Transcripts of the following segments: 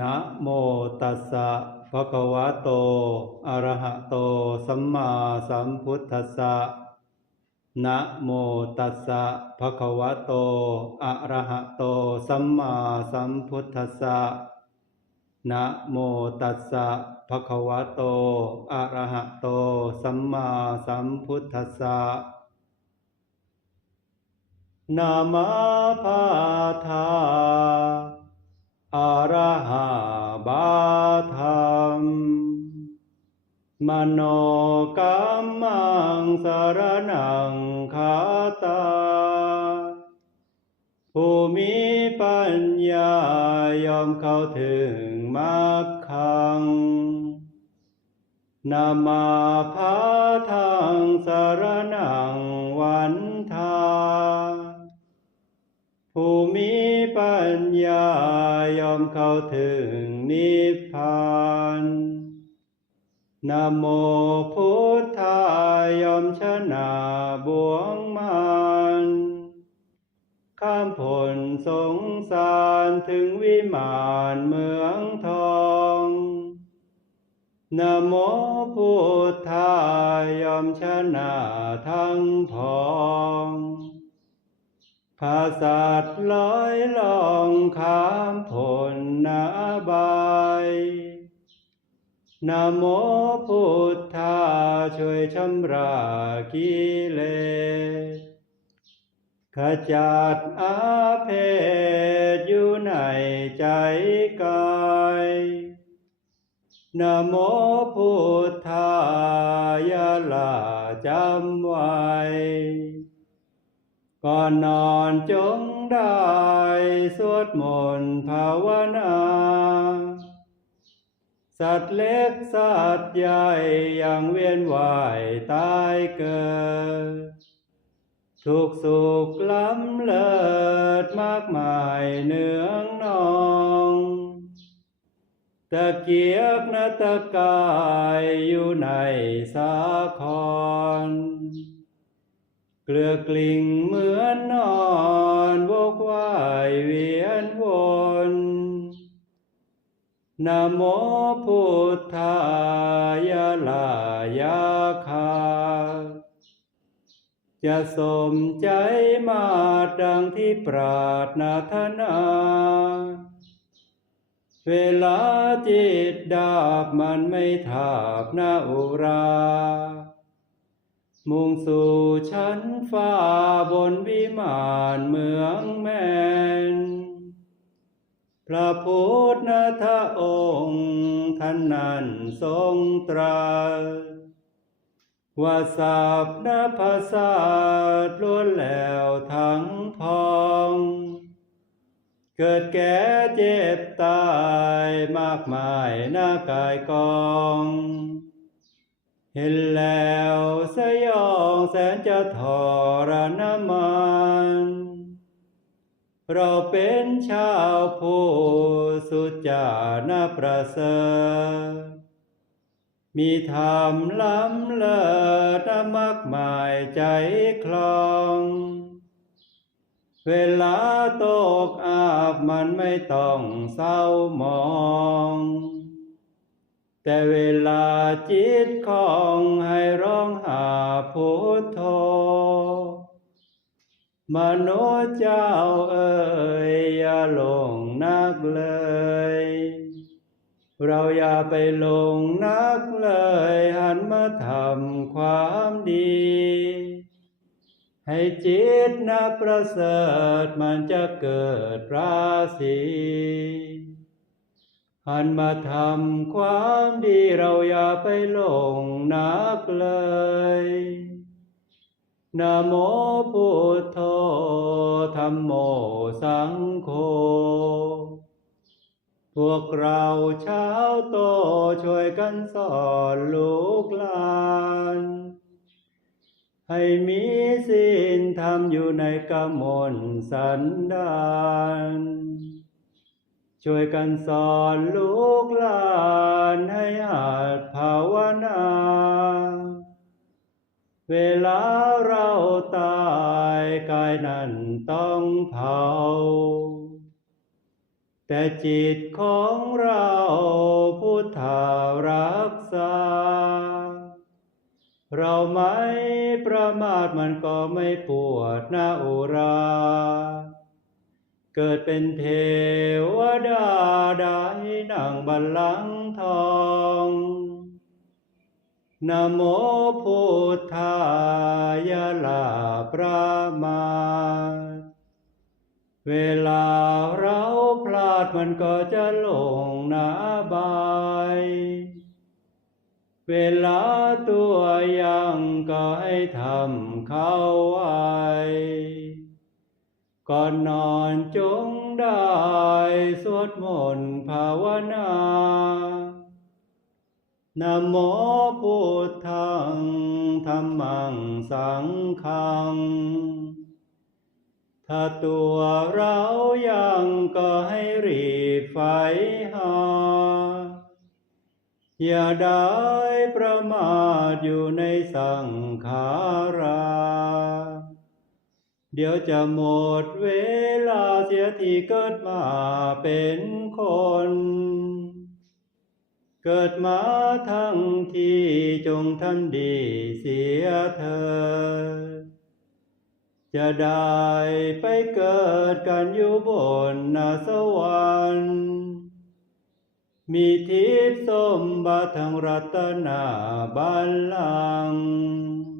นะโมตัสสะภะคะวะโต อะระหะโต สัมมาสัมพุทธัสสะ นะโมตัสสะภะคะวะโต อะระหะโต สัมมาสัมพุทธัสสะ นะโมตัสสะภะคะวะโต อะระหะโต สัมมาสัมพุทธัสสะนามาพาทา อาระหาบาธัมมโนกัมมังสารนังคาตา ผู้มีปัญญายอมเข้าถึงมรรคังนามาพาทังสารนังวันทา ผู้มีปัญญา ยอมเข้าถึงนิพพานนโมพุทธายอมชนะบวงมารข้ามผลสงสารถึงวิมานเมืองทองนโมพุทธายอมชนะทั้งพอง ภาสัตว์ลอยลองข้ามผลนาบายนโมพุทธาช่วยชำระกิเลสขจัดอาเพศอยู่ในใจกายนโมพุทธายะลาจำไว้ ก่อนนอนจงได้สวดมนต์ภาวนา สัตว์เล็กสัตว์ใหญ่ยังเวียนว่ายตายเกิด ทุกสุขล้ำเลิศมากมายเนืองนองตะเกียกนาตะกายอยู่ในสาคร เกลือกลิ่งเหมือนนอนวกว่ายเวียนวนนโมพุทธายะลายาคา จะสมใจมาดังที่ปรารถนาธนา เวลาจิตดาบมันไม่ทาบนาอุรา มุ่งสู่ชั้นฟ้าบนวิมานเมืองแมน พระพุทธทองค์ท่านนั้นทรงตรัสว่าสัพนภาษาล้วนแล้วทั้งพอง เกิดแก่เจ็บตายมากมายหน้ากายกอง เห็นแล้วสยองแสนจะทรมานเราเป็นชาวผู้สุจานาประเสริฐมีธรรมล้ำเลิศมากมายใจคลอง เวลาตกอาบมันไม่ต้องเศร้ามอง แต่เวลาจิตของให้ร้องหาพุทโธมโนเจ้าเอ่ยอย่าหลงนักเลย เราอย่าไปหลงนักเลย หันมาทำความดี ให้จิตนะประเสริฐมันจะเกิดราศี หันมาทำความดีเราอย่าไปหลงนักเลยนะโมพุทโธธรรมโมสังโฆ พวกเราเช้าโตช่วยกันสอนลูกหลานให้มีศีลธรรมอยู่ในกมลสันดาน ช่วยกันสอนลูกหลานให้อาจภาวนา เวลาเราตายกายนั้นต้องเผา แต่จิตของเราพุทธารักษา เราไม่ประมาทมันก็ไม่ปวดหน้าอุรา เกิดเป็นเทวดาได้นั่งบัลลังก์ทองนโมพุทธายะลาประมา เวลาเราพลาดมันก็จะลงนาบาย เวลาตัวยังก็ให้ทำเข้าไว้ ก่อนนอนจงได้สวดมนต์ภาวนานะโมพุทธังธรรมังสังฆัง ถ้าตัวเรายังก็ให้รีบไฟหา อย่าได้ประมาทอยู่ในสังขารา เดี๋ยวจะหมดเวลาเสียที่เกิดมาเป็นคน เกิดมาทั้งที่จงทำดีเสียเถิดจะได้ไปเกิดกันอยู่บนนาสวรรค์ มีทิพย์สมบัติทั้งรัตนาบัลลังก์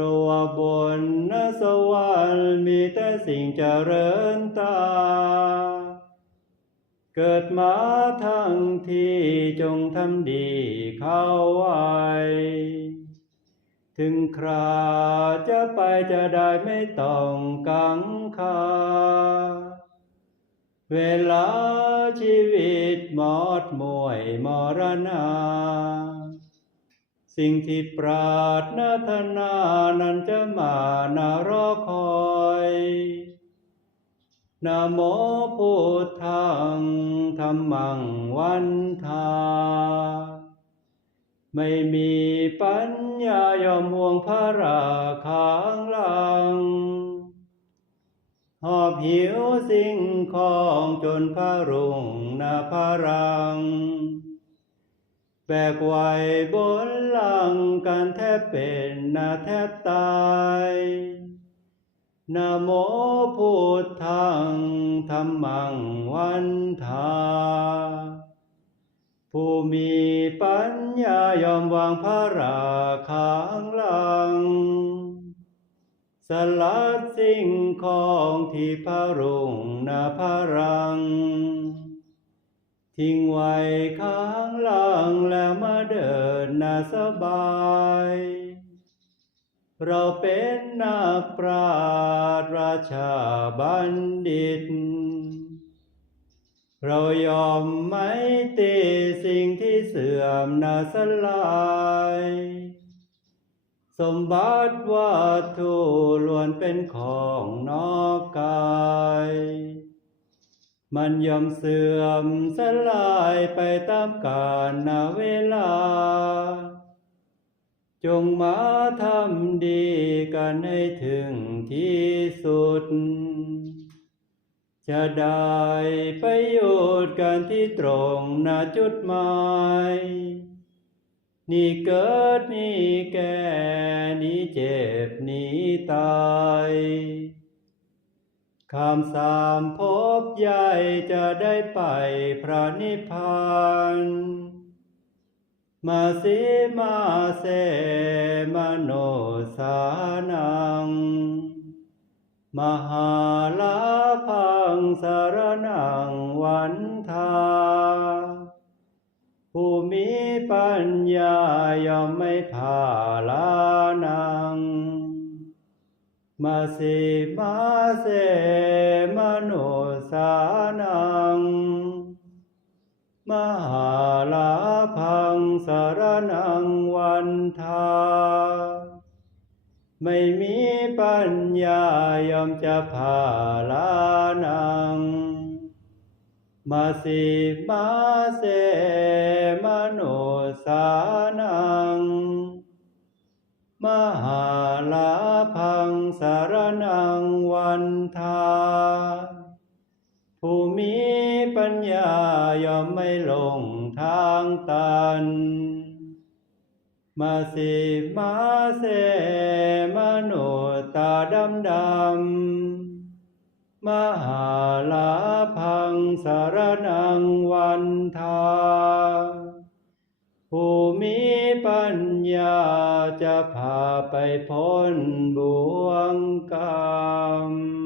ราะว่าบนนาสวรรค์มีแต่สิ่งเจริญตา เกิดมาทั้งที่จงทำดีเข้าไว้ ถึงคราจะไปจะได้ไม่ต้องกังขาเวลาชีวิตหมอดมวยมรณา สิ่งที่ปรารถนานั้นจะมานารอคอยนะโมพุทธังธรรมังวันทา ไม่มีปัญญายอมห่วงพระราข้างลัง หอบหิวสิ่งของจนพระรุงนาพระรัง แบกไว้บนหลังกันแทบเป็นนาแทบตายนะโมพุทธังธรรมังวันทาผู้มีปัญญายอมวางพระราข้างหลัง สลัดสิ่งของที่พระรุงนาพระรัง ทิ้งไว้ข้างหลังแล้วมาเดินน่าสบาย เราเป็นนักปราชญ์ราชาบัณฑิต เรายอมไม่ตีสิ่งที่เสื่อมน่าสลายสมบัติวัตถุล้วนเป็นของนอกกาย มันย่อมเสื่อมสลายไปตามกาลนาเวลา จงมาทำดีกันให้ถึงที่สุด จะได้ประโยชน์กันที่ตรงนาจุดหมายนี่เกิดนี่แก่นี่เจ็บนี่ตาย คำสามภพใหญ่จะได้ไปพระนิพพานมาสิมาเสมโนสานัง มหาลาพังสารนังวันทาผู้มีปัญญายอมไม่พาลานัง มาสิมาเสมโนสานัง มหาลาพังสารนังวันทา ไม่มีปัญญายอมจะพาลานัง มาสิมาเส มนุษย์ตาดำดำมหาลาพังสารนังวันทาผู้มีปัญญาจะพาไปพ้นบ่วงกรรม